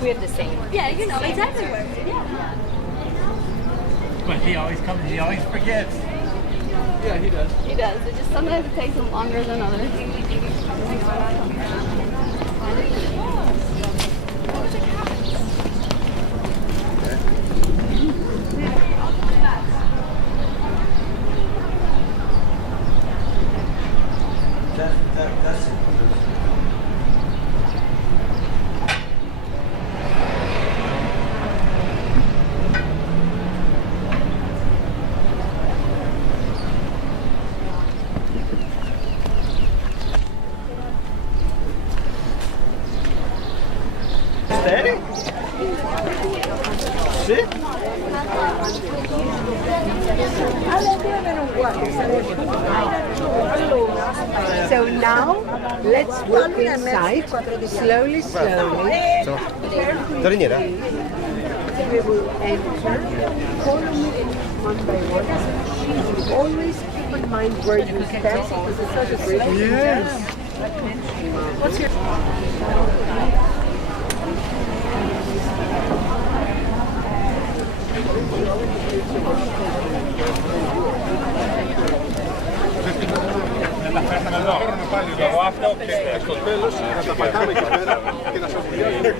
We're the same. Yeah, you know, it's everywhere. Yeah. But he always comes, he always forgets. Yeah, he does. He does. It just sometimes it takes him longer than others. That's it. Steady? Sì? So now, let's walk inside, slowly. Toriniera? We will enter, follow me one by one. Always keep in mind where you step, because it's such a great Yes. What's your... Nella festa del nord, avevo fatto che Στο τέλος να τα πατάμε εκεί πέρα και να σας βουλιάζουμε.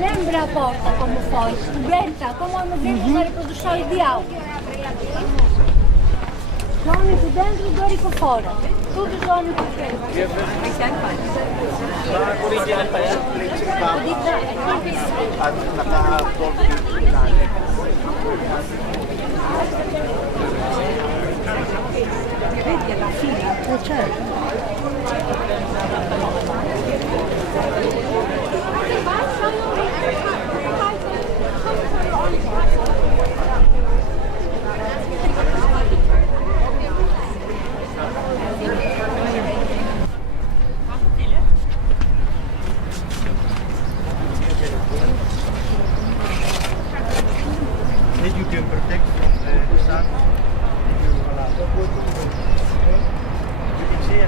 Lembra a porta como foi? Coberta, como dentro da reprodução ideal. Jônico dentro, dórico fora. Tudo jônico dentro. Vedi alla fine? Certo. That you can protect from the sun if you allow. You can see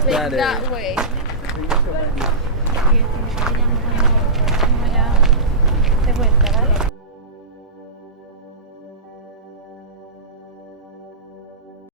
Like That that area. way. Sige, tingnan mo.